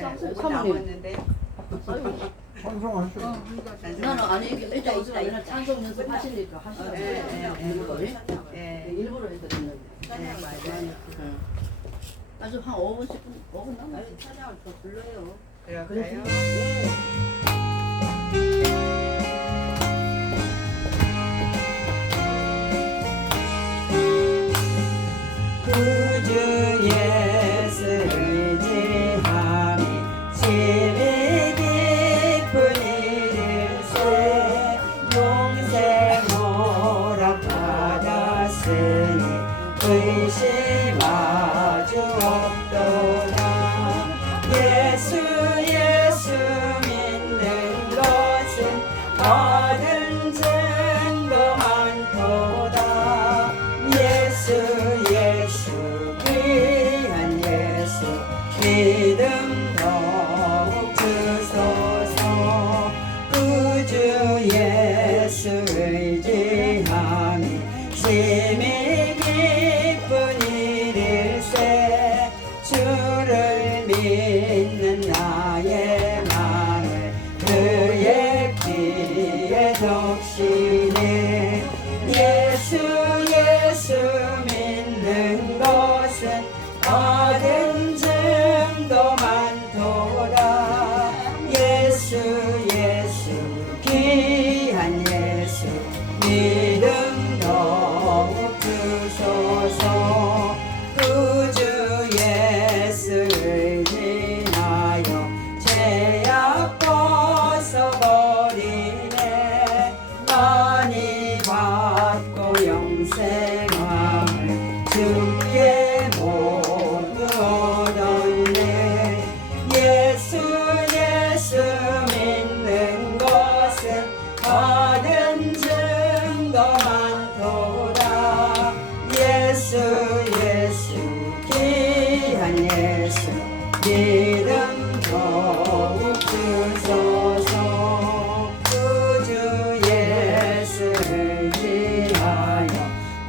5분 남았는데. 찬송하시오. 나는 아니 일단 오시면 찬송 연습하시니까 하시라고 일부러 해드렸는데. 네, 맞아요. 아주 한 5분 10분 5분 남았어요. 찬양을 더 불러요. 그럴까요? 그래요? 구주 예수 의지함이 심히 깊은 이름새 용생 허락받았으니 의심하주 없도다. 예수 믿는 것은 얻은 증거 많도다. 예수 귀한 예수 믿음 더욱 주소서. 구주 예수 의지함이 심히 깊은 일일세 주를 믿는 나의 마음을 그의 귀에 적시네. 예수 믿는 것은 얻은 증거 많도다. 예수 귀한 예수 믿음 더욱 주소서. 구주 예수 의지하여 죄악 벗어버리네. 많이 받고 영생함을 주께 모두 얻었네. 예수 믿는 것은 얻은 증거 많도다. 예수 귀한 예수 믿음 더욱 주소서. 구주 예수 의지하여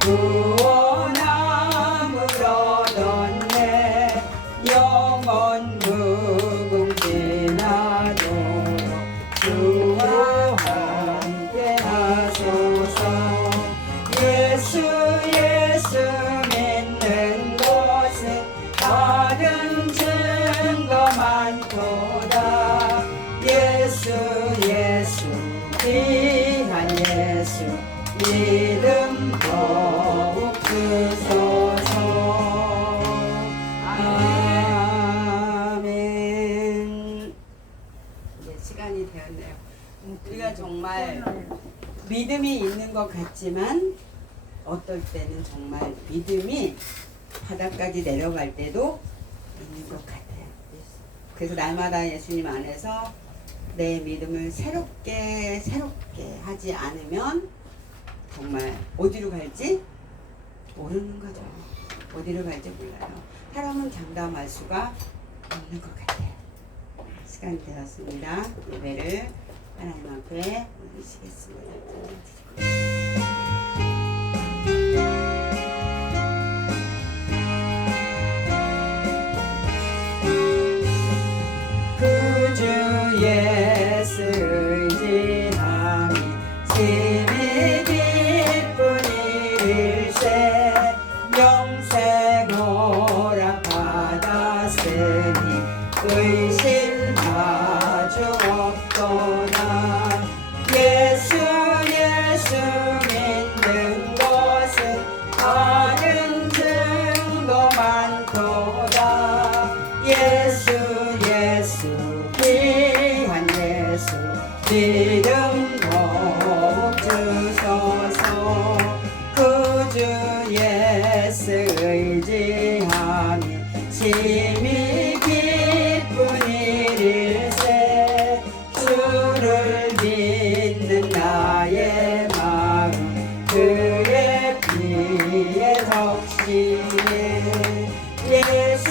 구원함을 얻었네. 영원 무궁지나도록 주와 함께 하소서. 예수 믿는 것은 얻은 증거 많도다. 예수 귀한 예수 믿음 더욱 주소서. 아멘. 이제 시간이 되었네요. 우리가 정말 믿음이 있는 것 같지만 어떨 때는 정말 믿음이 바닥까지 내려갈 때도 있는 것 같아요. 그래서 날마다 예수님 안에서 내 믿음을 새롭게 하지 않으면 정말 어디로 갈지 모르는 거죠. 어디로 갈지 몰라요. 사람은 장담할 수가 없는 것 같아요. 시간이 되었습니다. 예배를 하나님 앞에 올리시겠습니다. 구주 예수 의지함이 심히 깊은 일일세 영생 허락받았으니 의심하주 없도다. 예수 믿는 것은 얻은 증거 많도다. 예수 귀한 예수 믿음 더욱 주소서. 구주 예수 의지함이 심히 깊은 일일세 주를 믿는 나의 마음 그의 피에 적시네. 예수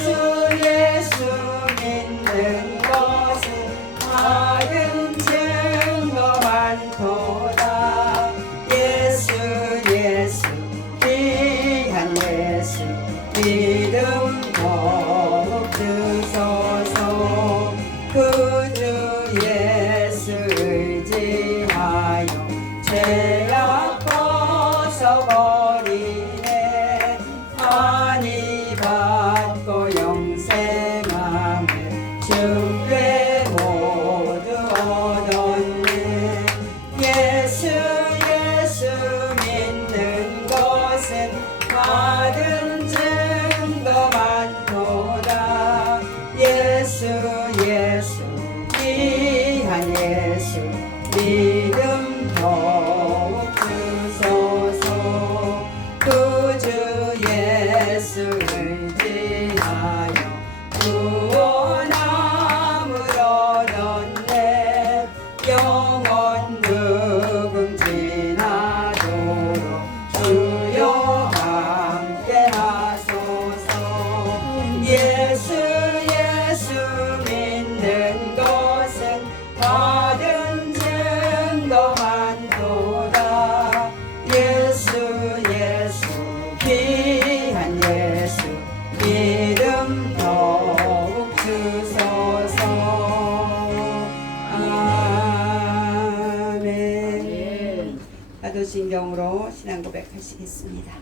믿는 것은 얻은 증거 많도다. 예수 귀한 예수 믿음 더욱 주소서. 주께 모두 얻었네. 예수 예수 믿는 것은 받은 증거 많도다. 예수 예수 귀한 예수 믿음 더욱 주소서. 구주 예수 의지하여 구원함을 얻었네. 영원 무궁지나도록 주여 함께 하소서. 예수 예수 믿는 것은 받은 증거 많도다. 예수 예수 귀한 예수 믿음 더욱 주소서. 아멘. 예. 사도신경으로 신앙 고백하시겠습니다.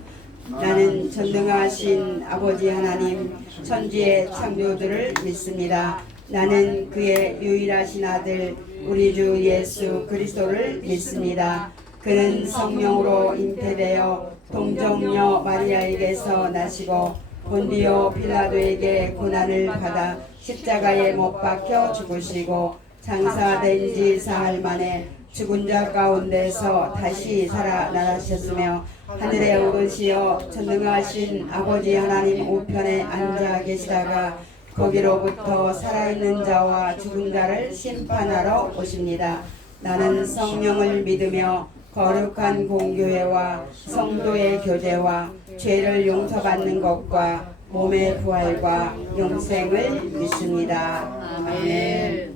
나는 전능하신 아버지 하나님 천지의 창조주를 믿습니다. 나는 그의 유일하신 아들 우리 주 예수 그리스도를 믿습니다. 그는 성령으로 잉태되어 동정녀 마리아에게서 나시고 본디오 필라도에게 고난을 받아 십자가에 못 박혀 죽으시고 장사된 지 사흘 만에 죽은 자 가운데서 다시 살아나셨으며 하늘에 오르시어 전능하신 아버지 하나님 우편에 앉아 계시다가 거기로부터 살아있는 자와 죽은 자를 심판하러 오십니다. 나는 성령을 믿으며 거룩한 공교회와 성도의 교제와 죄를 용서받는 것과 몸의 부활과 영생을 믿습니다. 아멘.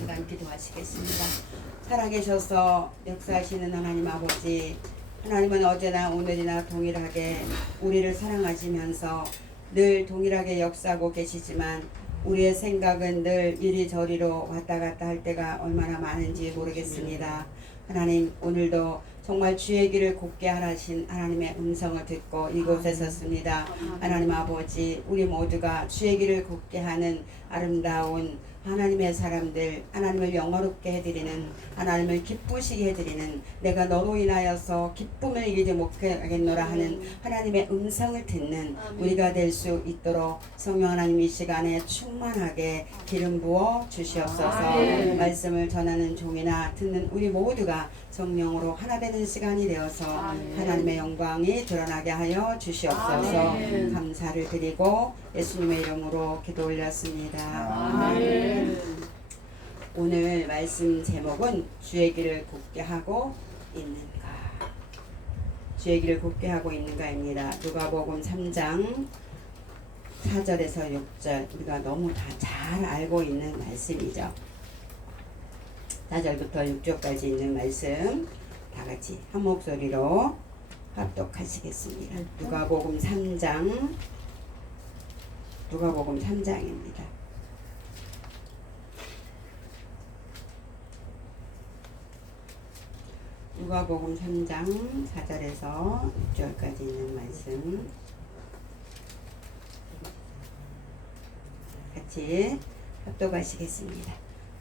일단 기도하시겠습니다. 살아계셔서 역사하시는 하나님 아버지, 하나님은 어제나 오늘이나 동일하게 우리를 사랑하시면서 늘 동일하게 역사하고 계시지만 우리의 생각은 늘 이리저리로 왔다 갔다 할 때가 얼마나 많은지 모르겠습니다. 하나님, 오늘도 정말 주의 길을 곱게 하라신 하나님의 음성을 듣고 이곳에 섰습니다. 하나님 아버지, 우리 모두가 주의 길을 곱게 하는 아름다운 하나님의 사람들, 하나님을 영화롭게 해드리는, 하나님을 기쁘시게 해드리는, 내가 너로 인하여서 기쁨을 이기지 못하겠노라 하는 하나님의 음성을 듣는 우리가 될 수 있도록 성령 하나님 이 시간에 충만하게 기름 부어 주시옵소서. 말씀을 전하는 종이나 듣는 우리 모두가 성령으로 하나 되는 시간이 되어서 하나님의 영광이 드러나게 하여 주시옵소서. 감사를 드리고 예수님의 이름으로 기도 올렸습니다. 오늘 말씀 제목은 주의 길을 곱게 하고 있는가. 주의 길을 곱게 하고 있는가입니다. 누가복음 3장 4절에서 6절, 우리가 너무 다 잘 알고 있는 말씀이죠. 4절부터 6절까지 있는 말씀 다 같이 한 목소리로 합독하시겠습니다. 누가복음 3장입니다. 누가복음 3장 4절에서 6절까지 있는 말씀 같이 합독하시겠습니다.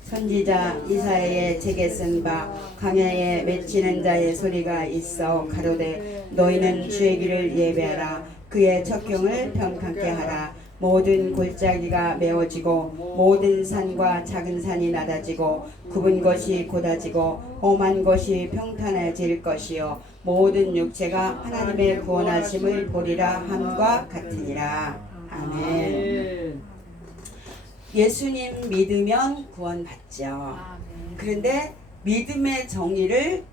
선지자 이사야의 책에 쓴 바 광야에 맺히는 자의 소리가 있어 가로되 너희는 주의 길을 예배하라. 그의 척경을 평탄케 하라. 모든 골짜기가 메워지고 모든 산과 작은 산이 낮아지고 굽은 것이 곧아지고 험한 것이 평탄해질 것이요 모든 육체가 하나님의 구원하심을 보리라 함과 같으니라. 아멘. 예수님 믿으면 구원받죠. 그런데 믿음의 정의를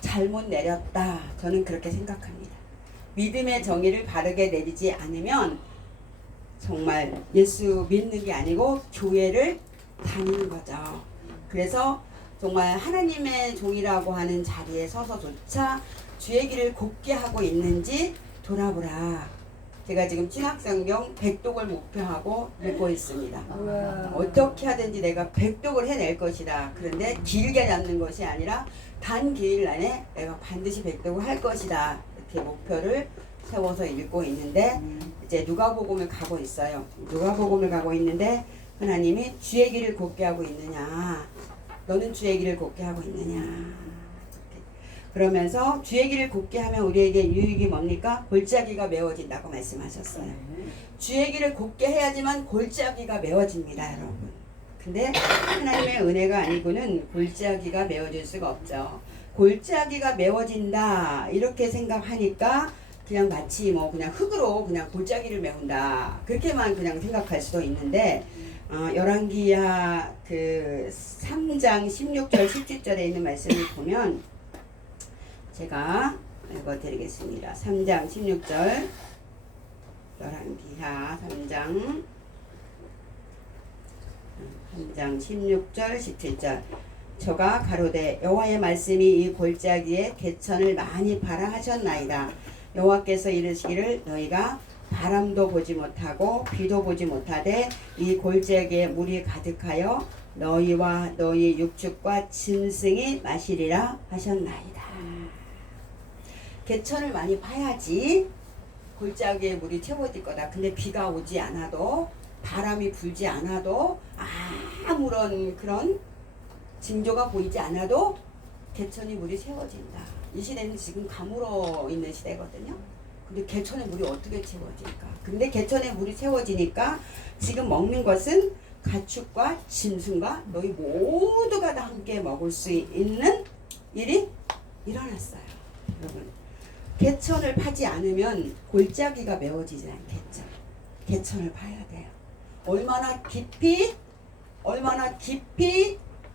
잘못 내렸다. 저는 그렇게 생각합니다. 믿음의 정의를 바르게 내리지 않으면 정말 예수 믿는 게 아니고 교회를 다니는 거죠. 그래서 정말 하나님의 종이라고 하는 자리에 서서조차 주의 길을 곱게 하고 있는지 돌아보라. 제가 지금 신학성경 100독을 목표하고 읽고 있습니다. 어떻게 하든지 내가 100독을 해낼 것이다. 그런데 길게 잡는 것이 아니라 단기일 안에 내가 반드시 100독을 할 것이다. 이렇게 목표를 세워서 읽고 있는데 이제 누가복음을 가고 있어요. 누가복음을 가고 있는데 하나님이 주의 길을 곱게 하고 있느냐? 너는 주의 길을 곱게 하고 있느냐? 그러면서 주의 길을 곱게 하면 우리에게 유익이 뭡니까? 골짜기가 메워진다고 말씀하셨어요. 주의 길을 곱게 해야지만 골짜기가 메워집니다, 여러분. 근데 하나님의 은혜가 아니고는 골짜기가 메워질 수가 없죠. 골짜기가 메워진다 이렇게 생각하니까 그냥 마치 뭐 그냥 흙으로 그냥 골짜기를 메운다 그렇게만 그냥 생각할 수도 있는데 열왕기하 그 3장 16절 17절에 있는 말씀을 보면 제가 읽어드리겠습니다. 3장 16절 열왕기하 3장 16절 17절 저가 가로되 여호와의 말씀이 이 골짜기에 개천을 많이 파라 하셨나이다. 여호와께서 이르시기를 너희가 바람도 보지 못하고 비도 보지 못하되 이 골짜기에 물이 가득하여 너희와 너희 육축과 짐승이 마시리라 하셨나이다. 개천을 많이 파야지 골짜기에 물이 채워질 거다. 근데 비가 오지 않아도 바람이 불지 않아도 아무런 그런 징조가 보이지 않아도 개천이 물이 채워진다. 이 시대는 지금 가물어 있는 시대거든요. 근데 개천에 물이 어떻게 채워질까? 근데 개천에 물이 채워지니까 지금 먹는 것은 가축과 짐승과 너희 모두가 다 함께 먹을 수 있는 일이 일어났어요. 여러분, 개천을 파지 않으면 골짜기가 메워지지 않겠죠. 개천을 파야 돼요. 얼마나 깊이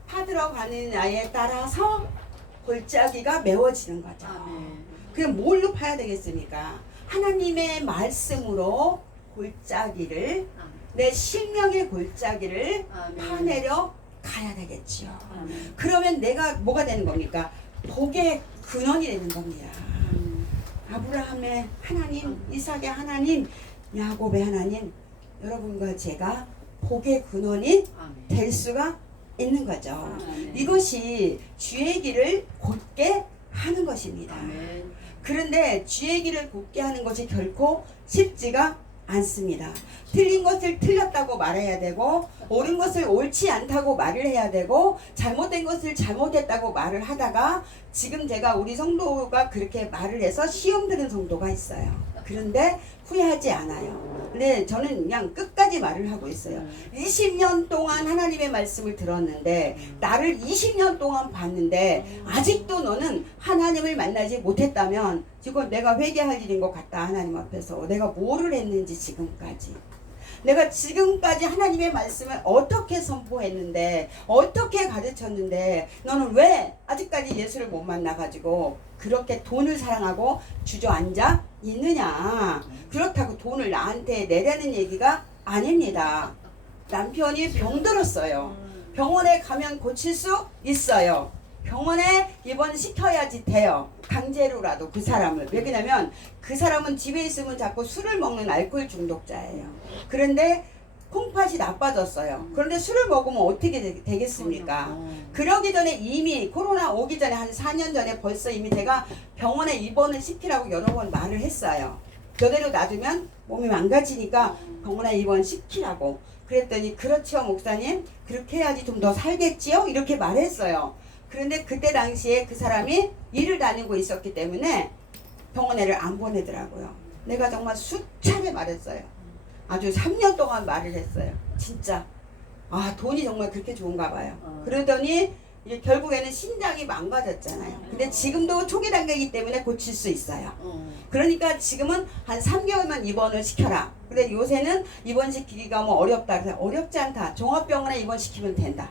파들어가느냐에 따라서 골짜기가 메워지는 거죠. 그럼 뭘로 파야 되겠습니까? 하나님의 말씀으로 골짜기를 내 실명의 골짜기를 파내려 가야 되겠죠. 그러면 내가 뭐가 되는 겁니까? 복의 근원이 되는 겁니다. 아브라함의 하나님, 이삭의 하나님, 야곱의 하나님, 여러분과 제가 복의 근원이 될 수가 있는 거죠. 이것이 주의 길을 곧게 하는 것입니다. 그런데 주의 길을 곧게 하는 것이 결코 쉽지가 않습니다. 틀린 것을 틀렸다고 말해야 되고 옳은 것을 옳지 않다고 말을 해야 되고 잘못된 것을 잘못했다고 말을 하다가 지금 제가 우리 성도가 그렇게 말을 해서 시험 드는 성도가 있어요. 그런데 후회하지 않아요. 근데 저는 그냥 끝까지 말을 하고 있어요. 20년 동안 하나님의 말씀을 들었는데 나를 20년 동안 봤는데 아직도 너는 하나님을 만나지 못했다면 지금 내가 회개할 일인 것 같다. 하나님 앞에서 내가 뭐를 했는지 지금까지 내가 지금까지 하나님의 말씀을 어떻게 선포했는데 어떻게 가르쳤는데 너는 왜 아직까지 예수를 못 만나가지고 그렇게 돈을 사랑하고 주저앉아 있느냐. 그렇다고 돈을 나한테 내라는 얘기가 아닙니다. 남편이 병들었어요. 병원에 가면 고칠 수 있어요. 병원에 입원시켜야지 돼요. 강제로라도 그 사람을. 왜냐면 그 사람은 집에 있으면 자꾸 술을 먹는 알코올 중독자예요. 그런데 콩팥이 나빠졌어요. 그런데 술을 먹으면 어떻게 되겠습니까? 그러기 전에 이미 코로나 오기 전에 한 4년 전에 벌써 이미 제가 병원에 입원을 시키라고 여러 번 말을 했어요. 저대로 놔두면 몸이 망가지니까 병원에 입원시키라고. 그랬더니 그렇죠 목사님, 그렇게 해야지 좀 더 살겠지요? 이렇게 말했어요. 그런데 그때 당시에 그 사람이 일을 다니고 있었기 때문에 병원에를 안 보내더라고요. 내가 정말 수차례 말했어요. 아주 3년 동안 말을 했어요. 진짜 돈이 정말 그렇게 좋은가 봐요. 그러더니 이제 결국에는 신장이 망가졌잖아요. 근데 지금도 초기 단계이기 때문에 고칠 수 있어요. 그러니까 지금은 한 3개월만 입원을 시켜라. 근데 요새는 입원시키기가 뭐 어렵다. 그래서 어렵지 않다. 종합병원에 입원시키면 된다.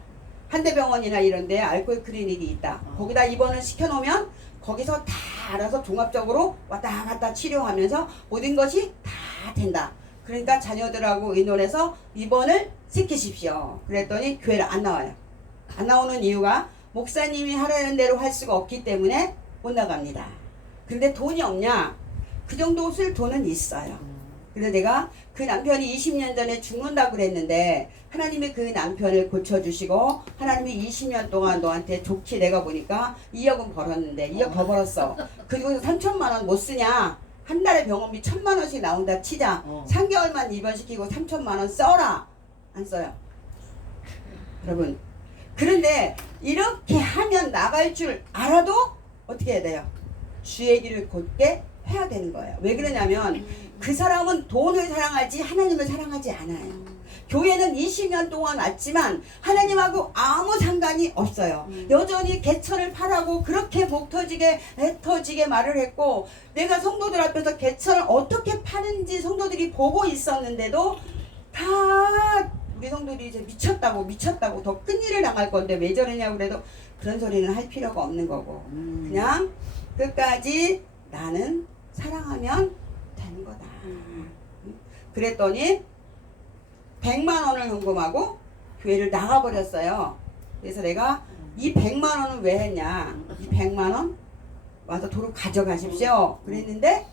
한대병원이나 이런 데 알코올 클리닉이 있다. 거기다 입원을 시켜놓으면 거기서 다 알아서 종합적으로 왔다 갔다 치료하면서 모든 것이 다 된다. 그러니까 자녀들하고 의논해서 입원을 시키십시오. 그랬더니 교회를 안 나와요. 안 나오는 이유가 목사님이 하라는 대로 할 수가 없기 때문에 못 나갑니다. 근데 돈이 없냐? 그 정도 쓸 돈은 있어요. 그래서 내가 그 남편이 20년 전에 죽는다고 그랬는데 하나님이 그 남편을 고쳐주시고 하나님이 20년 동안 너한테 좋게 내가 보니까 2억은 벌었는데 2억 더 벌었어. 그리고 3천만 원 못 쓰냐? 한 달에 병원비 1,000만 원씩 나온다 치자. 3개월만 입원시키고 3천만 원 써라. 안 써요. 여러분. 그런데 이렇게 하면 나갈 줄 알아도 어떻게 해야 돼요? 주의 길을 곧게 해야 되는 거예요. 왜 그러냐면 그 사람은 돈을 사랑하지 하나님을 사랑하지 않아요. 교회는 20년 동안 왔지만 하나님하고 아무 상관이 없어요. 여전히 개천을 파라고 그렇게 목 터지게 애 터지게 말을 했고, 내가 성도들 앞에서 개천을 어떻게 파는지 성도들이 보고 있었는데도 다 우리 성도들이 이제 미쳤다고 더 큰일을 당할 건데 왜 저러냐고. 그래도 그런 소리는 할 필요가 없는 거고 그냥 끝까지 나는 사랑하면 되는 거다. 그랬더니 100만 원을 헌금하고 교회를 나가버렸어요. 그래서 내가 이 100만 원은 왜 했냐. 이 100만 원 와서 도로 가져가십시오. 그랬는데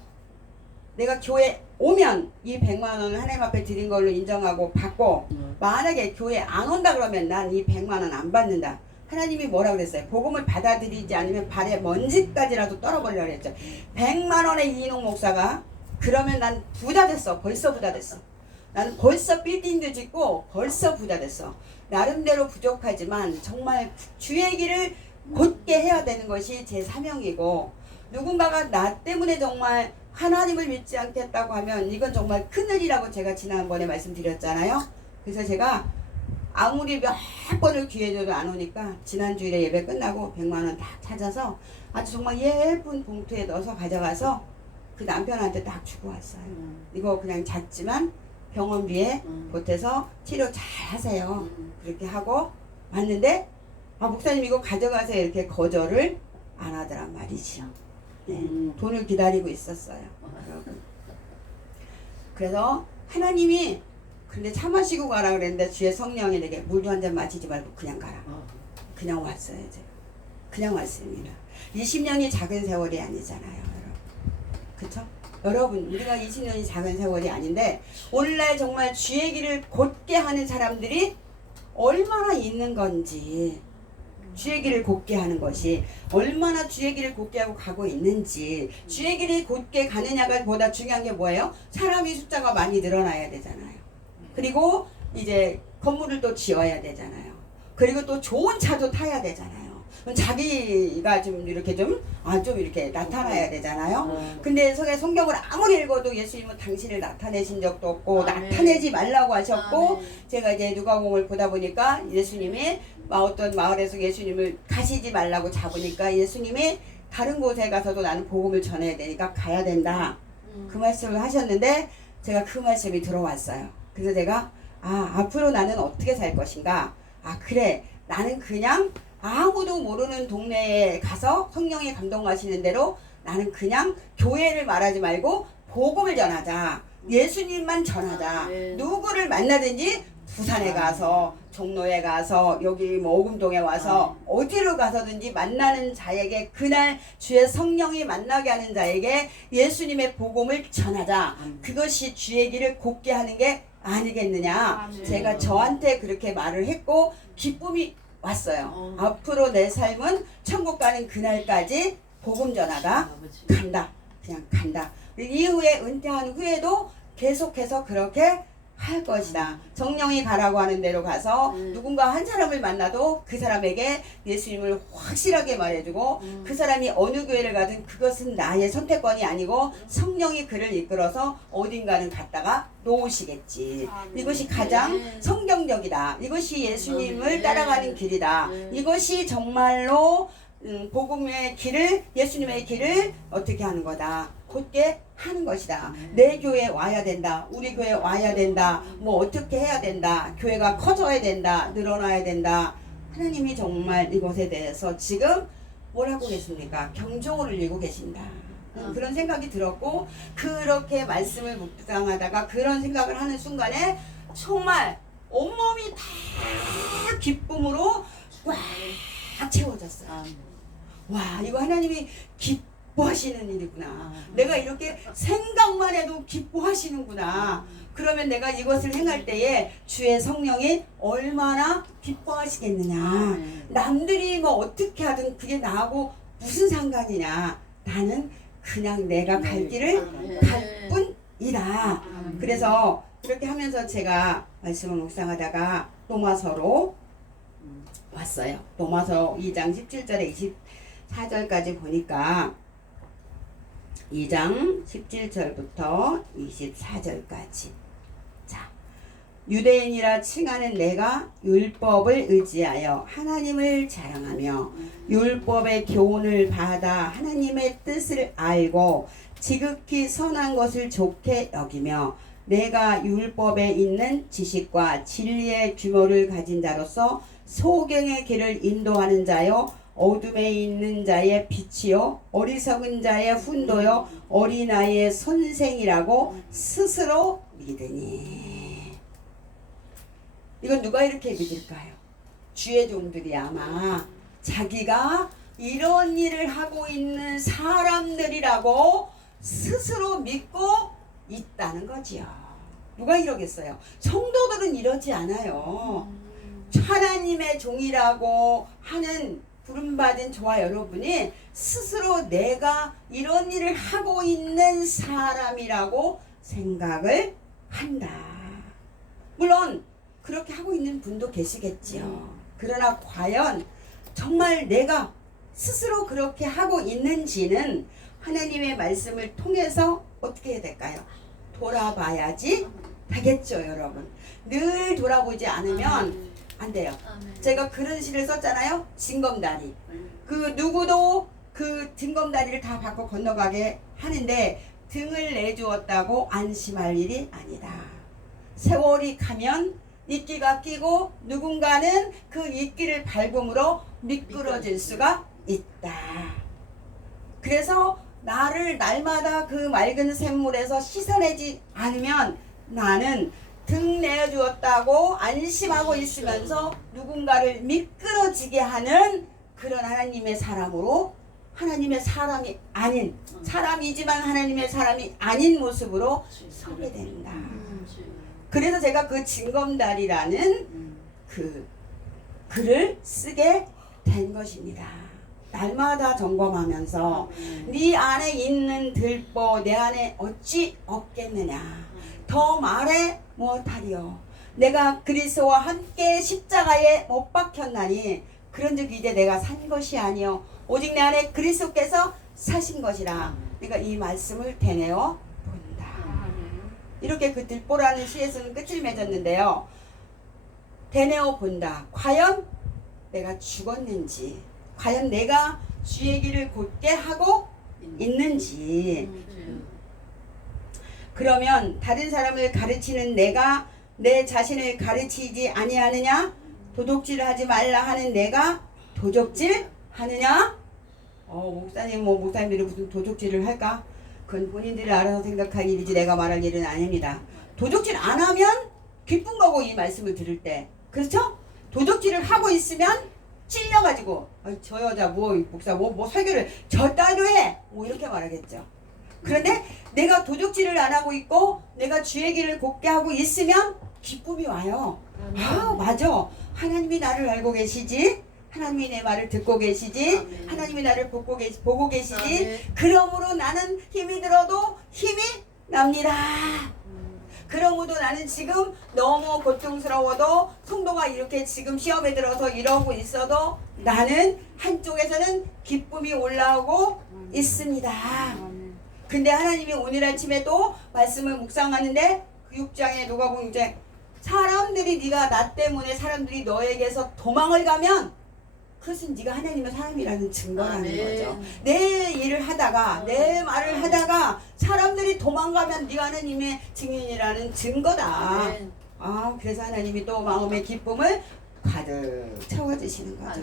내가 교회 오면 이 100만 원을 하나님 앞에 드린 걸로 인정하고 받고, 만약에 교회 안 온다 그러면 난 이 100만 원 안 받는다. 하나님이 뭐라 그랬어요? 복음을 받아들이지 않으면 발에 먼지까지라도 떨어버리라 그랬죠. 100만 원의 이인홍 목사가 그러면 난 부자 됐어. 벌써 부자 됐어. 나는 벌써 빌딩도 짓고 벌써 부자 됐어. 나름대로 부족하지만 정말 주의 길을 곧게 해야 되는 것이 제 사명이고, 누군가가 나 때문에 정말 하나님을 믿지 않겠다고 하면 이건 정말 큰일이라고 제가 지난번에 말씀드렸잖아요. 그래서 제가 아무리 몇 번을 기회줘도 안 오니까 지난주일에 예배 끝나고 100만 원 딱 찾아서 아주 정말 예쁜 봉투에 넣어서 가져가서 그 남편한테 딱 주고 왔어요. 이거 그냥 작지만 병원비에 보태서 치료 잘 하세요. 그렇게 하고 왔는데, 아 목사님 이거 가져가세요 이렇게 거절을 안 하더란 말이죠. 네, 돈을 기다리고 있었어요. 여러분. 그래서 하나님이 근데 차 마시고 가라 그랬는데 주의 성령이 내게 물도 한 잔 마시지 말고 그냥 가라. 그냥 왔어요. 제가 그냥 왔습니다. 20년이 작은 세월이 아니잖아요, 여러분. 그쵸? 여러분, 우리가 20년이 작은 세월이 아닌데 오늘날 정말 주의 길을 곧게 하는 사람들이 얼마나 있는 건지, 주의 길을 곧게 하는 것이 얼마나 주의 길을 곧게 하고 가고 있는지. 주의 길이 곧게 가느냐가 보다 중요한 게 뭐예요? 사람이 숫자가 많이 늘어나야 되잖아요. 그리고 이제 건물을 또 지어야 되잖아요. 그리고 또 좋은 차도 타야 되잖아요. 자기가 좀 이렇게 좀 이렇게 나타나야 되잖아요. 근데 성경을 아무리 읽어도 예수님은 당신을 나타내신 적도 없고 나타내지 말라고 하셨고, 제가 이제 누가복음을 보다 보니까 예수님이 어떤 마을에서 예수님을 가시지 말라고 잡으니까 예수님이 다른 곳에 가서도 나는 복음을 전해야 되니까 가야 된다. 그 말씀을 하셨는데 제가 그 말씀이 들어왔어요. 그래서 제가 앞으로 나는 어떻게 살 것인가. 그래, 나는 그냥 아무도 모르는 동네에 가서 성령이 감동하시는 대로 나는 그냥 교회를 말하지 말고 복음을 전하자. 예수님만 전하자. 누구를 만나든지 부산에 가서 종로에 가서 여기 뭐 오금동에 와서 어디로 가서든지 만나는 자에게, 그날 주의 성령이 만나게 하는 자에게 예수님의 복음을 전하자. 그것이 주의 길을 곧게 하는 게 아니겠느냐. 제가 저한테 그렇게 말을 했고 기쁨이 왔어요. 앞으로 내 삶은 천국 가는 그날까지 복음 전하다 간다. 그냥 간다. 이후에 은퇴한 후에도 계속해서 그렇게 할 것이다. 성령이 가라고 하는 대로 가서 누군가 한 사람을 만나도 그 사람에게 예수님을 확실하게 말해주고, 그 사람이 어느 교회를 가든 그것은 나의 선택권이 아니고 성령이 그를 이끌어서 어딘가는 갔다가 놓으시겠지. 이것이 가장 성경적이다. 이것이 예수님을 따라가는 길이다. 이것이 정말로 복음의 길을, 예수님의 길을 어떻게 하는 거다. 곧게 하는 것이다. 내 교회에 와야 된다. 우리 교회에 와야 된다. 뭐 어떻게 해야 된다. 교회가 커져야 된다. 늘어나야 된다. 하나님이 정말 이것에 대해서 지금 뭐라고 계십니까? 경종을 울리고 계신다. 그런 생각이 들었고, 그렇게 말씀을 묵상하다가 그런 생각을 하는 순간에 정말 온몸이 다 기쁨으로 꽉 채워졌어요. 와, 이거 하나님이 기뻐하시는 일이구나. 내가 이렇게 생각만 해도 기뻐하시는구나. 그러면 내가 이것을 행할 때에 주의 성령이 얼마나 기뻐하시겠느냐. 남들이 뭐 어떻게 하든 그게 나하고 무슨 상관이냐. 나는 그냥 내가 갈 길을 갈 뿐이다. 그래서 그렇게 하면서 제가 말씀을 묵상하다가 로마서로 왔어요. 로마서 2장 17절에 24절까지 보니까 2장 17절부터 24절까지. 자, 유대인이라 칭하는 내가 율법을 의지하여 하나님을 자랑하며 율법의 교훈을 받아 하나님의 뜻을 알고 지극히 선한 것을 좋게 여기며 내가 율법에 있는 지식과 진리의 규모를 가진 자로서 소경의 길을 인도하는 자요 어둠에 있는 자의 빛이요 어리석은 자의 훈도요 어린아이의 선생이라고 스스로 믿으니. 이건 누가 이렇게 믿을까요? 주의 종들이 아마 자기가 이런 일을 하고 있는 사람들이라고 스스로 믿고 있다는 거지요. 누가 이러겠어요? 성도들은 이러지 않아요. 하나님의 종이라고 하는 부름받은 저와 여러분이 스스로 내가 이런 일을 하고 있는 사람이라고 생각을 한다. 물론 그렇게 하고 있는 분도 계시겠지요. 그러나 과연 정말 내가 스스로 그렇게 하고 있는지는 하나님의 말씀을 통해서 어떻게 해야 될까요? 돌아봐야지 되겠죠, 여러분. 늘 돌아보지 않으면 안 돼요. 제가 그런 시를 썼잖아요. 징검다리. 그 누구도 그 징검다리를 다 받고 건너가게 하는데 등을 내주었다고 안심할 일이 아니다. 세월이 가면 이끼가 끼고 누군가는 그 이끼를 밟음으로 미끄러질 수가 있다. 그래서 나를 날마다 그 맑은 샘물에서 씻어내지 않으면 나는 등 내주었다고 안심하고 있으면서 누군가를 미끄러지게 하는 그런 하나님의 사람으로, 하나님의 사람이 아닌, 사람이지만 하나님의 사람이 아닌 모습으로 서게 된다. 그래서 제가 그 징검다리라는 그 글을 쓰게 된 것입니다. 날마다 점검하면서 네 안에 있는 들보 내 안에 어찌 없겠느냐. 더 말해 못하리요. 내가 그리스도와 함께 십자가에 못 박혔나니 그런즉 이제 내가 산 것이 아니요 오직 내 안에 그리스도께서 사신 것이라. 내가 이 말씀을 되뇌어 본다. 이렇게 그 들보라는 시에서는 끝을 맺었는데요. 되뇌어 본다. 과연 내가 죽었는지, 과연 내가 주의 길을 곧게 하고 있는지. 그러면 다른 사람을 가르치는 내가 내 자신을 가르치지 아니하느냐? 도둑질을 하지 말라 하는 내가 도적질 하느냐? 목사님들이 무슨 도둑질을 할까? 그건 본인들이 알아서 생각할 일이지 내가 말할 일은 아닙니다. 도둑질 안 하면 기쁜 거고, 이 말씀을 들을 때. 그렇죠? 도둑질을 하고 있으면 찔려가지고 저 여자 목사 설교를 저 딸도 해! 이렇게 말하겠죠. 그런데 내가 도둑질을 안 하고 있고 내가 주의 길을 곧게 하고 있으면 기쁨이 와요. 아, 맞아. 하나님이 나를 알고 계시지. 하나님이 내 말을 듣고 계시지. 아멘. 하나님이 나를 보고 계시지. 아멘. 그러므로 나는 힘이 들어도 힘이 납니다. 그러므로 나는 지금 너무 고통스러워도, 성도가 이렇게 지금 시험에 들어서 이러고 있어도 나는 한쪽에서는 기쁨이 올라오고 있습니다. 근데 하나님이 오늘 아침에 또 말씀을 묵상하는데 그 6장에 누가 보면 이제 사람들이 네가 나 때문에 사람들이 너에게서 도망을 가면 그것은 네가 하나님의 사람이라는 증거라는 거죠. 내 일을 하다가 내 말을 하다가 사람들이 도망가면 네가 하나님의 증인이라는 증거다. 그래서 하나님이 또 마음의 기쁨을 가득 채워주시는 거죠.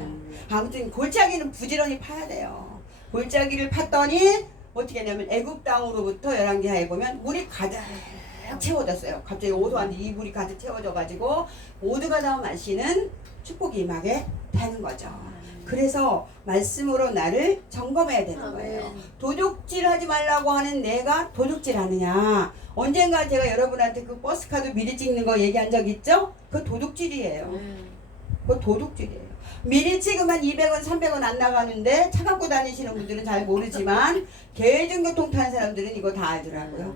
아무튼 골짜기는 부지런히 파야 돼요. 골짜기를 팠더니 어떻게 했냐면 애굽 땅으로부터 열왕기하에 보면 물이 가득 채워졌어요. 갑자기 오도한테 이 물이 가득 채워져가지고 모두가 다 마시는 축복이 임하게 되는 거죠. 그래서 말씀으로 나를 점검해야 되는 거예요. 도둑질하지 말라고 하는 내가 도둑질 하느냐. 언젠가 제가 여러분한테 그 버스카드 미리 찍는 거 얘기한 적 있죠? 그거 도둑질이에요. 그거 도둑질이에요. 미리 찍으면 200원, 300원 안 나가는데 차 갖고 다니시는 분들은 잘 모르지만 대중교통 타는 사람들은 이거 다 알더라고요.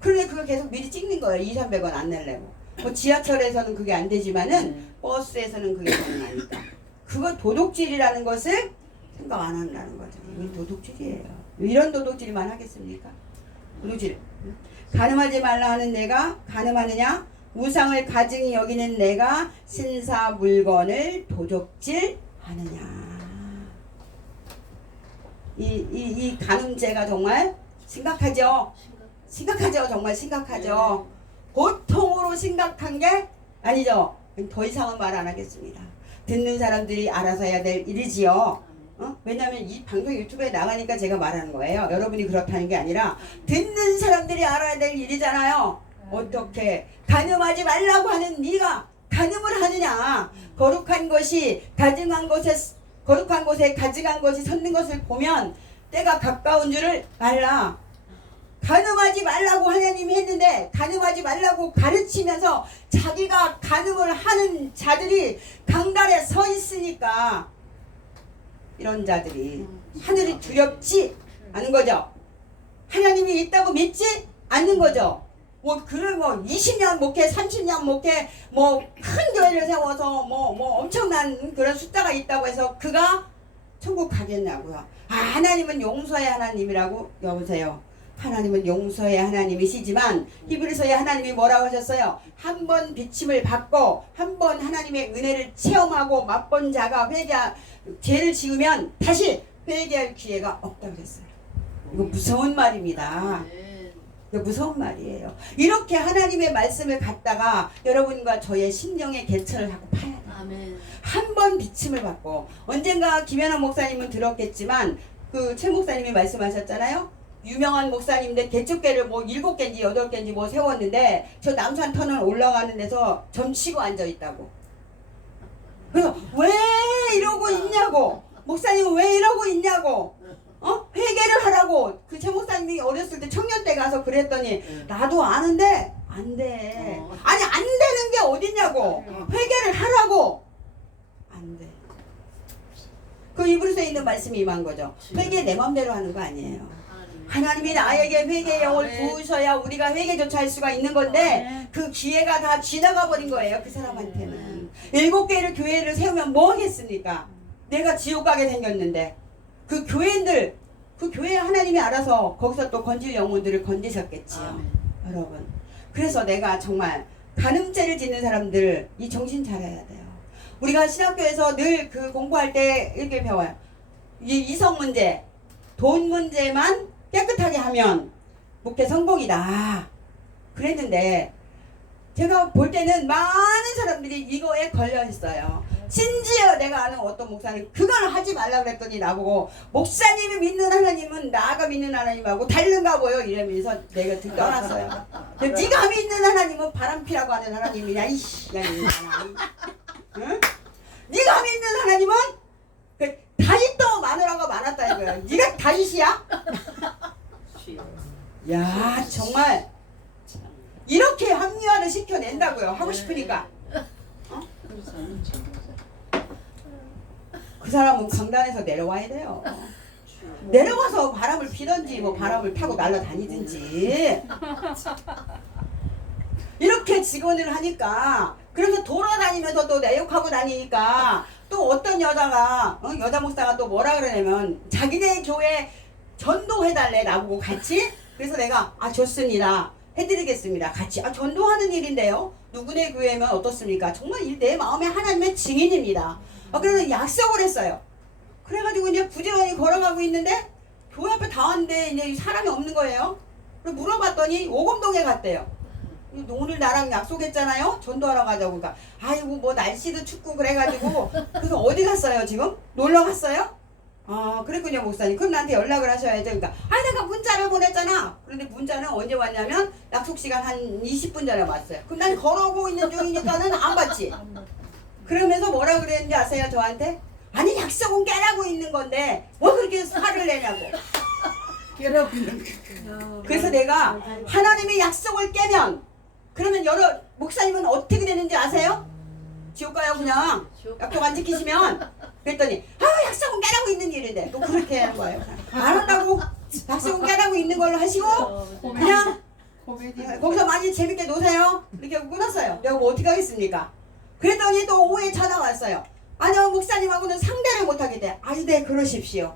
그런데 그걸 계속 미리 찍는 거예요. 200, 300원 안 내려고. 뭐 지하철에서는 그게 안 되지만은 버스에서는 그게 가능하니까. 그거 도둑질이라는 것을 생각 안 한다는 거죠. 이건 도둑질이에요. 이런 도둑질만 하겠습니까? 도둑질. 간음하지 말라 하는 내가 간음하느냐? 우상을 가증히 여기는 내가 신사 물건을 도둑질 하느냐? 이 간음죄가 정말 심각하죠. 심각하죠. 정말 심각하죠. 보통으로 심각한 게 아니죠. 더 이상은 말 안 하겠습니다. 듣는 사람들이 알아서 해야 될 일이지요. 왜냐하면 이 방송 유튜브에 나가니까 제가 말하는 거예요. 여러분이 그렇다는 게 아니라 듣는 사람들이 알아야 될 일이잖아요. 어떻게 간음하지 말라고 하는 네가 간음을 하느냐? 거룩한 곳에 가증한 것이 섰는 것을 보면 때가 가까운 줄을 알라. 간음하지 말라고 하나님이 했는데 간음하지 말라고 가르치면서 자기가 간음을 하는 자들이 강단에 서 있으니까 이런 자들이 하늘이 두렵지 않은 거죠. 하나님이 있다고 믿지 않는 거죠. 뭐 그걸 뭐 20년 목회 30년 목회 뭐 큰 교회를 세워서 뭐 엄청난 그런 숫자가 있다고 해서 그가 천국 가겠냐고요. 하나님은 용서의 하나님이라고 여보세요. 하나님은 용서의 하나님이시지만 히브리서에 하나님이 뭐라고 하셨어요? 한 번 비침을 받고 한 번 하나님의 은혜를 체험하고 맛본 자가 죄를 지으면 다시 회개할 기회가 없다고 그랬어요. 이거 무서운 말입니다. 이거 무서운 말이에요. 이렇게 하나님의 말씀을 갖다가 여러분과 저의 심령의 개천을 하고 파야 돼요. 한 번 비침을 받고 언젠가 김연아 목사님은 들었겠지만 그 최 목사님이 말씀하셨잖아요. 유명한 목사님인데 개척교회를 뭐 7개인지 8개인지 뭐 세웠는데 저 남산 터널 올라가는 데서 점치고 앉아있다고. 그래서 왜 이러고 있냐고. 목사님은 왜 이러고 있냐고. 회개를 하라고. 그 최 목사님이 어렸을 때 청년 때 가서 그랬더니 나도 아는데 안 돼. 아니 안 되는 게 어딨냐고. 회개를 하라고. 안 돼. 그 히브리서에 있는 말씀이 임한 거죠. 회개 내 맘대로 하는 거 아니에요. 하나님이 나에게 회개의 영을 부으셔야 우리가 회개조차 할 수가 있는 건데 그 기회가 다 지나가 버린 거예요. 그 사람한테는. 7개를 교회를 세우면 뭐 하겠습니까? 내가 지옥 가게 생겼는데 그 교회인들 그 교회 하나님이 알아서 거기서 또 건질 영혼들을 건지셨겠지요. 여러분. 그래서 내가 정말 간음죄를 짓는 사람들 이 정신 차려야 돼요. 우리가 신학교에서 늘 그 공부할 때 이렇게 배워요. 이성 문제, 돈 문제만 깨끗하게 하면 목회 성공이다. 그랬는데 제가 볼 때는 많은 사람들이 이거에 걸려 있어요. 심지어 내가 아는 어떤 목사는 그걸 하지 말라 그랬더니 나보고 목사님이 믿는 하나님은 나가 믿는 하나님하고 다른가 보여 이러면서 내가 듣고 떠났어요. 네가 믿는 하나님은 바람피라고 하는 하나님이냐 이씨. 응? 네가 믿는 하나님은 다윗도 마누라가 많았다 이거야. 네가 다윗이야? 야 정말 이렇게 합리화를 시켜낸다고요. 하고 싶으니까. 그 사람은 강단에서 내려와야 돼요. 내려와서 바람을 피든지 뭐 바람을 타고 날아다니든지 이렇게 직원을 하니까 그래서 돌아다니면서 또 내욕하고 다니니까 또 어떤 여자가 여자 목사가 또 뭐라 그러냐면 자기네 교회 전도해달래 나보고 같이. 그래서 내가 좋습니다 해드리겠습니다 같이. 전도하는 일인데요 누구네 교회면 어떻습니까? 정말 내 마음에 하나님의 증인입니다. 그래서 약속을 했어요. 그래가지고 이제 부지런히 걸어가고 있는데 교회 앞에 다 왔는데 이제 사람이 없는 거예요. 그래서 물어봤더니 오금동에 갔대요. 오늘 나랑 약속했잖아요. 전도하러 가자고. 그러니까 아이고 뭐 날씨도 춥고 그래가지고 그래서 어디 갔어요 지금? 놀러 갔어요? 그랬군요 목사님. 그럼 나한테 연락을 하셔야죠. 그러니까 내가 문자를 보냈잖아. 그런데 문자는 언제 왔냐면 약속 시간 한 20분 전에 왔어요. 그럼 난 걸어오고 있는 중이니까는 안 받지. 그러면서 뭐라 그랬는지 아세요 저한테? 아니 약속은 깨라고 있는 건데 뭐 그렇게 화를 내냐고. 깨라고 있는 그래서 내가 하나님의 약속을 깨면 그러면 목사님은 어떻게 되는지 아세요? 지옥 가요 그냥. 약속 안 지키시면. 그랬더니 약속은 깨라고 있는 일인데 또 그렇게 하는 거예요. 안 한다고 약속은 깨라고 있는 걸로 하시고 그냥 거기서 많이 재밌게 노세요. 이렇게 하고 끊었어요. 내가 뭐 어떻게 하겠습니까? 그랬더니 또 오후에 찾아왔어요. 아니요, 목사님하고는 상대를 못하겠대. 아니, 네, 그러십시오.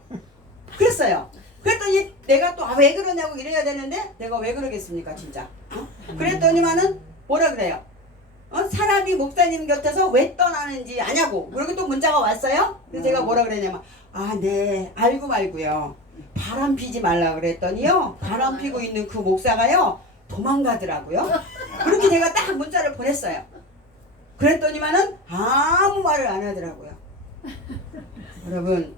그랬어요. 그랬더니 내가 또 왜 그러냐고 이래야 되는데 내가 왜 그러겠습니까, 진짜. 그랬더니만은 뭐라 그래요? 사람이 목사님 곁에서 왜 떠나는지 아냐고. 그리고 또 문자가 왔어요. 그래서 제가 뭐라 그랬냐면, 아, 네, 알고 말고요. 바람 피지 말라 그랬더니요, 바람 피고 있는 그 목사가요, 도망가더라고요. 그렇게 제가 딱 문자를 보냈어요. 그랬더니만은 아무 말을 안 하더라고요. 여러분,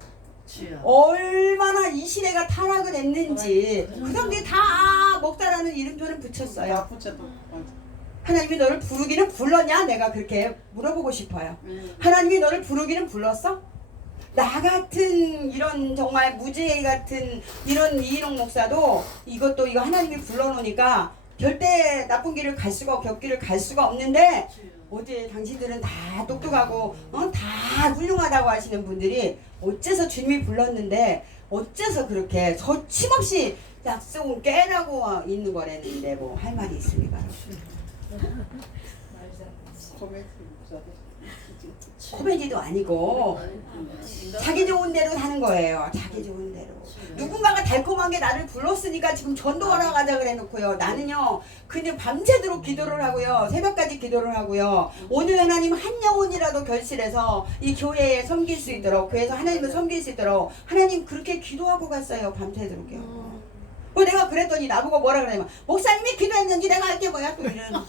얼마나 이 시대가 타락을 했는지 그 사람들이 다 목사라는 이름표를 붙였어요. 하나님이 너를 부르기는 불렀냐? 내가 그렇게 물어보고 싶어요. 하나님이 너를 부르기는 불렀어? 나 같은 이런 정말 무지개 같은 이런 이인홍 목사도 이거 하나님이 불러놓으니까 절대 나쁜 길을 갈 수가 곁길을 갈 수가 없는데 어제 당신들은 다 똑똑하고 다 훌륭하다고 하시는 분들이 어째서 주님이 불렀는데 어째서 그렇게 거침없이 약속을 깨라고 있는 거랬는데 뭐 할 말이 있습니까? 코미디도 아니고 자기 좋은 대로 사는 거예요. 자기 좋은 대로. 누군가가 달콤하게 나를 불렀으니까 지금 전도하러 가자 그래 놓고요. 나는요 그냥 밤새도록 기도를 하고요. 새벽까지 기도를 하고요. 오늘 하나님 한 영혼이라도 결실해서 이 교회에 섬길 수 있도록, 교회에서 하나님을 섬길 수 있도록 하나님 그렇게 기도하고 갔어요. 밤새도록요. 내가 그랬더니 나보고 뭐라 그러냐면, 목사님이 기도했는지 내가 알게 뭐야 또 이런.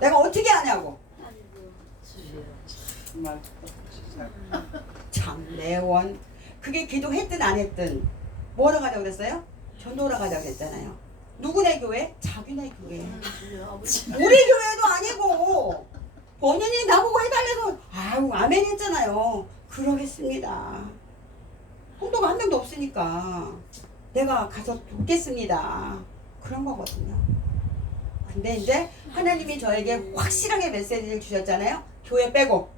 내가 어떻게 하냐고. 참 내원 그게 기도했든 안 했든 뭐하러 가자고 그랬어요? 전도하러 가자고 그랬잖아요. 누구네 교회? 자기네 교회. 우리 교회도 아니고 본인이 나보고 해달래서 아유 아멘 했잖아요. 그러겠습니다. 성도가 한 명도 없으니까 내가 가서 돕겠습니다. 그런 거거든요. 근데 이제 하나님이 저에게 확실하게 메시지를 주셨잖아요. 교회 빼고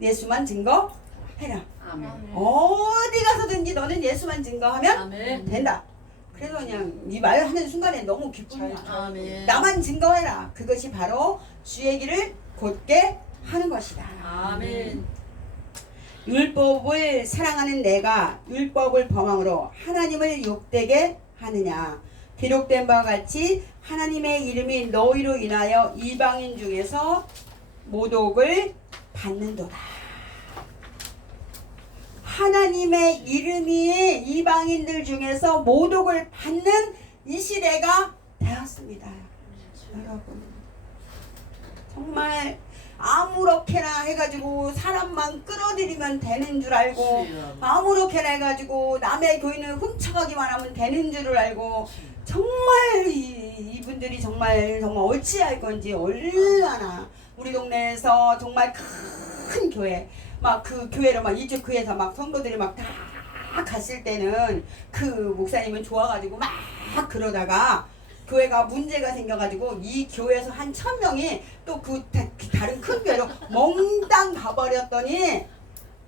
예수만 증거해라. 아멘. 어디 가서든지 너는 예수만 증거하면 아멘. 된다. 그래서 그냥 이 말 하는 순간에 너무 기쁘냐. 아멘. 나만 증거해라. 그것이 바로 주의 길을 곧게 하는 것이다. 아멘. 율법을 사랑하는 내가 율법을 범함으로 하나님을 욕되게 하느냐. 기록된 바와 같이 하나님의 이름이 너희로 인하여 이방인 중에서 모독을 받는도다. 하나님의 이름이 이방인들 중에서 모독을 받는 이 시대가 되었습니다. 여러분 정말 아무렇게나 해가지고 사람만 끌어들이면 되는 줄 알고 아무렇게나 해가지고 남의 교인을 훔쳐가기만 하면 되는 줄을 알고 정말 이분들이 정말 어찌할 건지 얼마나 우리 동네에서 정말 큰 교회 막 그 교회로 막 이쪽 교회에서 막 성도들이 막 다 갔을 때는 그 목사님은 좋아가지고 막 그러다가 교회가 문제가 생겨가지고 이 교회에서 한 1000명이 또 그 다른 큰 교회로 몽땅 가버렸더니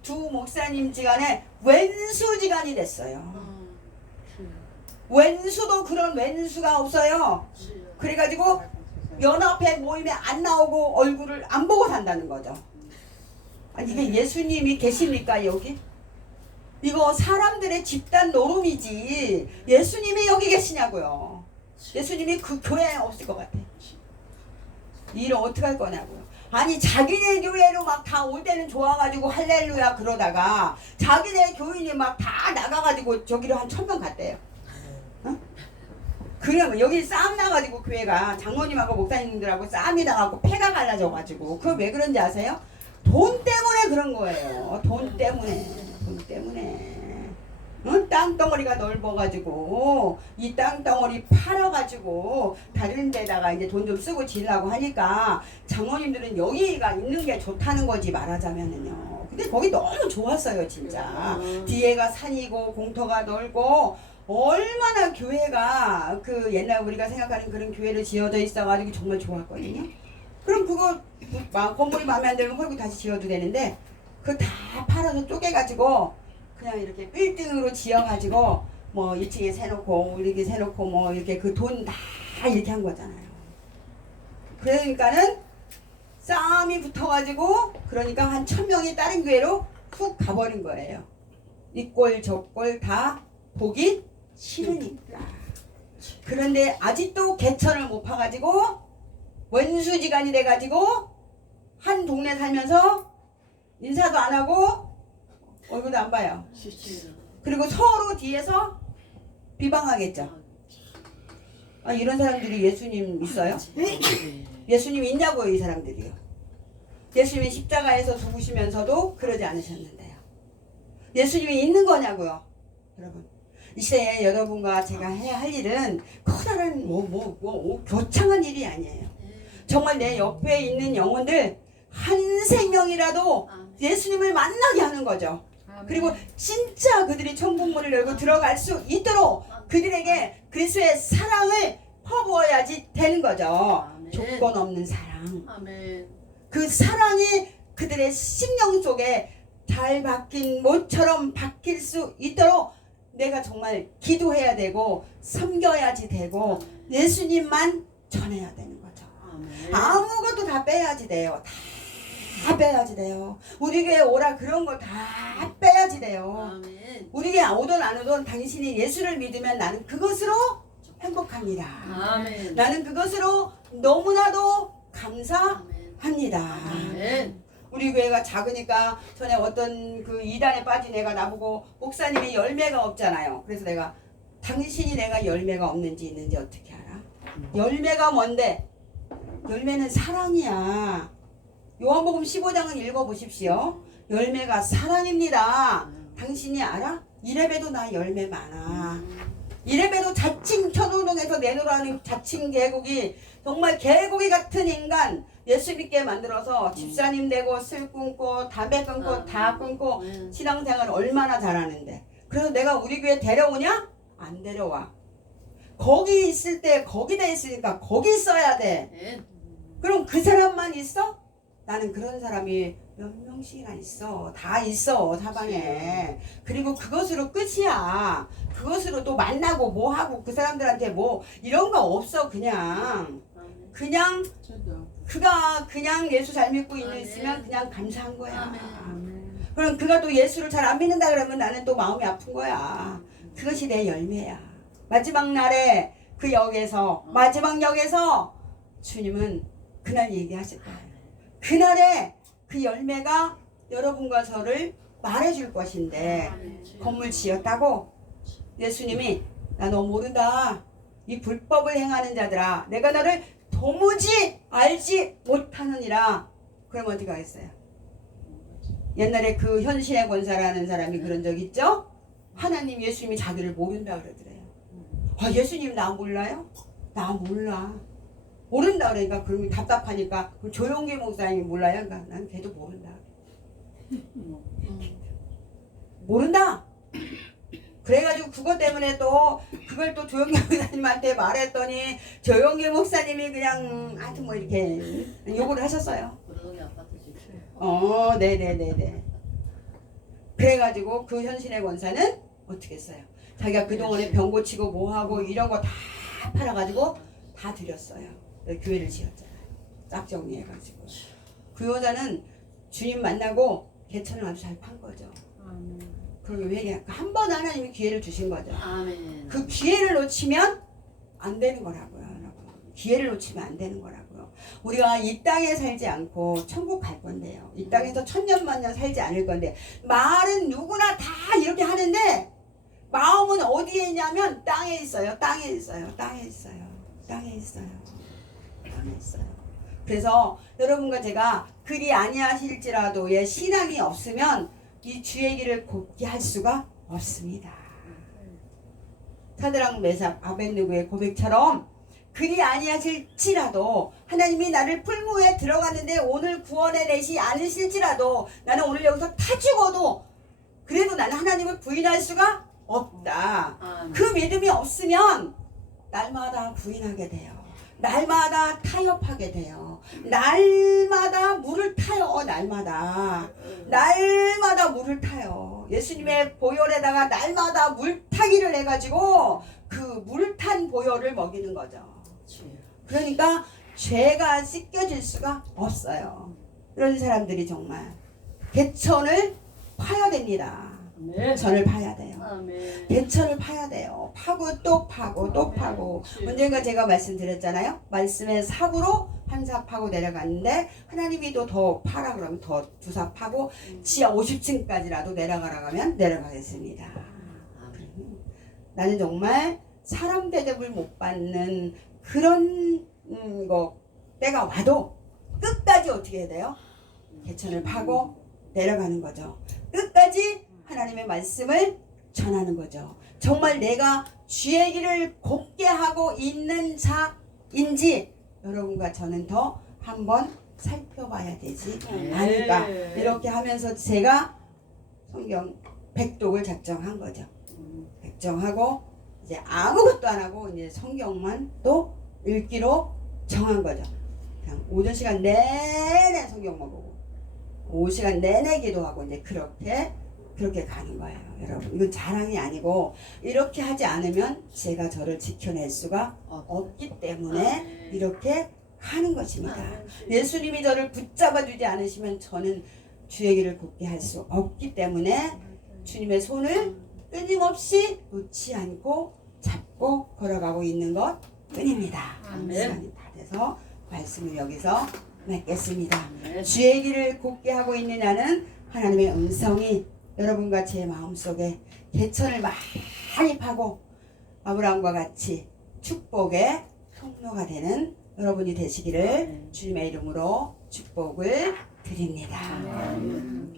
두 목사님 지간에 왼수지간이 됐어요. 왼수도 그런 왼수가 없어요. 그래가지고 연합회 모임에 안 나오고 얼굴을 안 보고 산다는 거죠. 아니 이게 예수님이 계십니까 여기? 이거 사람들의 집단 노름이지 예수님이 여기 계시냐고요. 예수님이 그 교회에 없을 것 같아. 이 일을 어떻게 할 거냐고요. 아니 자기네 교회로 막 다 올 때는 좋아가지고 할렐루야 그러다가 자기네 교인이 막 다 나가가지고 저기로 한 1000명 갔대요. 어? 그러면 여기 싸움 나가지고 교회가 장모님하고 목사님들하고 싸움이 나가고 폐가 갈라져가지고 그거 왜 그런지 아세요? 돈 때문에 그런 거예요. 돈 때문에. 땅덩어리가 넓어가지고 이 땅덩어리 팔아가지고 다른 데다가 이제 돈 좀 쓰고 지려고 하니까 장모님들은 여기가 있는 게 좋다는 거지 말하자면은요. 근데 거기 너무 좋았어요 진짜. 뒤에가 산이고 공터가 넓고 얼마나 교회가 그 옛날 우리가 생각하는 그런 교회로 지어져 있어가지고 정말 좋았거든요. 그럼 그거 건물이 마음에 안 들면 헐고 다시 지어도 되는데 그거 다 팔아서 쪼개가지고 그냥 이렇게 빌딩으로 지어가지고 뭐 2층에 세놓고 이렇게 세놓고 뭐 이렇게 그 돈 다 이렇게 한 거잖아요. 그러니까는 싸움이 붙어가지고 그러니까 한 1000명이 다른 교회로 훅 가버린 거예요. 이 꼴 저 꼴 다 보기 싫으니까. 그런데 아직도 개천을 못 파가지고 원수지간이 돼가지고 한 동네 살면서 인사도 안 하고 얼굴도 안 봐요. 그리고 서로 뒤에서 비방하겠죠. 아, 이런 사람들이 예수님 있어요? 예수님 있냐고요, 이 사람들이요. 예수님이 십자가에서 죽으시면서도 그러지 않으셨는데요. 예수님이 있는 거냐고요, 여러분. 이 시대에 여러분과 제가 해야 할 일은 커다란 교창한 일이 아니에요. 정말 내 옆에 있는 영혼들 한 생명이라도 예수님을 만나게 하는 거죠. 그리고 진짜 그들이 천국문을 열고 들어갈 수 있도록 그들에게 그리스도의 사랑을 퍼부어야지 되는 거죠. 조건 없는 사랑. 그 사랑이 그들의 심령 속에 잘 박힌 못처럼 박힐 수 있도록 내가 정말 기도해야 되고 섬겨야지 되고 예수님만 전해야 되는 거죠. 아무것도 다 빼야지 돼요. 다 빼야지 돼요. 우리 교회 오라 그런 거 다 빼야지 돼요. 우리 교회 오든 안 오든 당신이 예수를 믿으면 나는 그것으로 행복합니다. 나는 그것으로 너무나도 감사합니다. 우리 교회가 작으니까 전에 어떤 그 이단에 빠진 애가 나보고 목사님이 열매가 없잖아요. 그래서 내가 당신이 내가 열매가 없는지 있는지 어떻게 알아? 열매가 뭔데? 열매는 사랑이야. 요한복음 15장은 읽어보십시오. 열매가 사랑입니다. 당신이 알아? 이래봬도 나 열매 많아. 이래봬도 자칭 천호동에서 내놓으라는 자칭 계곡이 정말 계곡이 같은 인간 예수 믿게 만들어서 집사님 되고 술 끊고 담배 끊고 다 끊고 신앙생활 얼마나 잘하는데 그래서 내가 우리 교회 데려오냐? 안 데려와. 거기 있을 때 거기다 있으니까 거기 있어야 돼. 그럼 그 사람만 있어? 나는 그런 사람이 몇 명씩이나 있어. 다 있어 사방에. 그리고 그것으로 끝이야. 그것으로 또 만나고 뭐 하고 그 사람들한테 뭐 이런 거 없어. 그냥 그가 그냥 예수 잘 믿고 있으면 그냥 감사한 거야. 그럼 그가 또 예수를 잘 안 믿는다 그러면 나는 또 마음이 아픈 거야. 그것이 내 열매야. 마지막 날에 그 역에서 마지막 역에서 주님은 그날 얘기하실 거예요. 그날에 그 열매가 여러분과 저를 말해줄 것인데 건물 지었다고 예수님이 나 너 모른다. 이 불법을 행하는 자들아 내가 너를 도무지 알지 못하느니라. 그럼 어떻게 하겠어요? 옛날에 그 현신의 권사라는 사람이 그런 적 있죠? 하나님 예수님이 자기를 모른다 그러더래요. 아 예수님 나 몰라요? 나 몰라. 모른다 그러니까 그러면 답답하니까 그럼 조용기 목사님이 몰라요? 그러니까 난 걔도 모른다. 모른다. 그래가지고 그것 때문에 또 그걸 또 조용기 목사님한테 말했더니 조용기 목사님이 그냥 하여튼 뭐 이렇게 욕을 하셨어요. 네네네네. 그래가지고 그 현신의 권사는 어떻게 했어요? 자기가 그동안에 병 고치고 뭐하고 이런 거 다 팔아가지고 다 드렸어요. 교회를 지었잖아요. 딱 정리해가지고. 그 여자는 주님 만나고 개천을 아주 잘 판 거죠. 그리고 왜 한 번 하나님이 기회를 주신 거죠. 그 기회를 놓치면 안 되는 거라고요. 여러분. 기회를 놓치면 안 되는 거라고요. 우리가 이 땅에 살지 않고 천국 갈 건데요. 이 땅에서 천년만년 살지 않을 건데 말은 누구나 다 이렇게 하는데 마음은 어디에 있냐면 땅에 있어요. 땅에 있어요. 땅에 있어요. 땅에 있어요. 땅에 있어요. 그래서 여러분과 제가 그리 아니하실지라도의 신앙이 없으면 이 주의 길을 곱게 할 수가 없습니다. 사드락 메삭 아벳느고의 고백처럼 그리 아니하실지라도 하나님이 나를 풀무에 들어갔는데 오늘 구원해 내시 않으실지라도 나는 오늘 여기서 타 죽어도 그래도 나는 하나님을 부인할 수가 없다. 그 믿음이 없으면 날마다 부인하게 돼요. 날마다 타협하게 돼요. 날마다 물을 타요. 날마다 물을 타요. 예수님의 보혈에다가 날마다 물타기를 해가지고 그 물탄 보혈을 먹이는 거죠. 그러니까 죄가 씻겨질 수가 없어요. 그런 사람들이 정말 개천을 파야 됩니다. 전을 파야 돼요. 개천을 파야 돼요. 파고 또 파고 또 파고. 언젠가 제가 말씀드렸잖아요. 말씀의 삽으로 한 삽 파고 내려갔는데 하나님이 또 더 파라 그러면 더 두 삽 파고 지하 50층까지라도 내려가라고 하면 내려가겠습니다. 나는 정말 사람 대접을 못 받는 그런 때가 와도 끝까지 어떻게 해야 돼요? 개천을 파고 내려가는 거죠. 끝까지 하나님의 말씀을 전하는 거죠. 정말 내가 주의 길을 곱게 하고 있는 자인지 여러분과 저는 더 한번 살펴봐야 되지 않을까. 이렇게 하면서 제가 성경 100독을 작정한 거죠. 작정하고 이제 아무것도 안 하고 이제 성경만 또 읽기로 정한 거죠. 그냥 오전 시간 내내 성경만 보고 오후 시간 내내 기도하고 이제 그렇게 가는 거예요. 여러분 이건 자랑이 아니고 이렇게 하지 않으면 제가 저를 지켜낼 수가 없기 때문에 이렇게 하는 것입니다. 예수님이 저를 붙잡아 주지 않으시면 저는 주의 길을 곱게 할 수 없기 때문에 주님의 손을 끊임없이 놓지 않고 잡고 걸어가고 있는 것 뿐입니다. 시간이 다 돼서 말씀을 여기서 맺겠습니다. 주의 길을 곱게 하고 있는 나는 하나님의 음성이 여러분과 제 마음속에 개천을 많이 파고 아브라함과 같이 축복의 통로가 되는 여러분이 되시기를 주님의 이름으로 축복을 드립니다.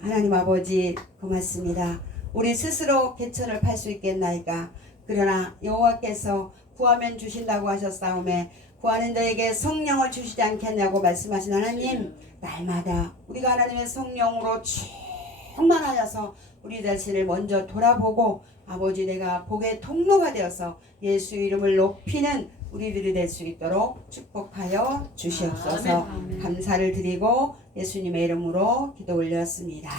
하나님 아버지 고맙습니다. 우리 스스로 개천을 팔 수 있겠나이까? 그러나 여호와께서 구하면 주신다고 하셨사오매 구하는 자에게 성령을 주시지 않겠냐고 말씀하신 하나님, 날마다 우리가 하나님의 성령으로 충만하여서 우리 자신을 먼저 돌아보고 아버지 내가 복의 통로가 되어서 예수 이름을 높이는 우리들이 될 수 있도록 축복하여 주시옵소서. 감사를 드리고 예수님의 이름으로 기도 올렸습니다.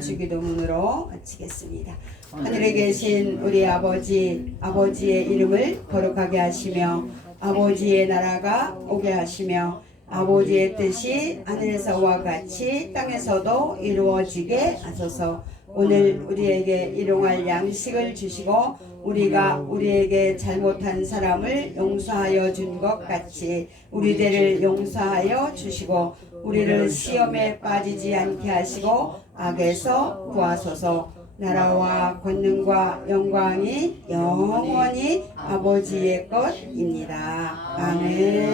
주기도문으로 마치겠습니다. 하늘에 계신 우리 아버지의 이름을 거룩하게 하시며 아버지의 나라가 오게 하시며 아버지의 뜻이 하늘에서와 같이 땅에서도 이루어지게 하소서. 오늘 우리에게 일용할 양식을 주시고 우리가 우리에게 잘못한 사람을 용서하여 준 것 같이 우리들을 용서하여 주시고 우리를 시험에 빠지지 않게 하시고 악에서 구하소서. 나라와 권능과 영광이 영원히 아버지의 것입니다. 아멘.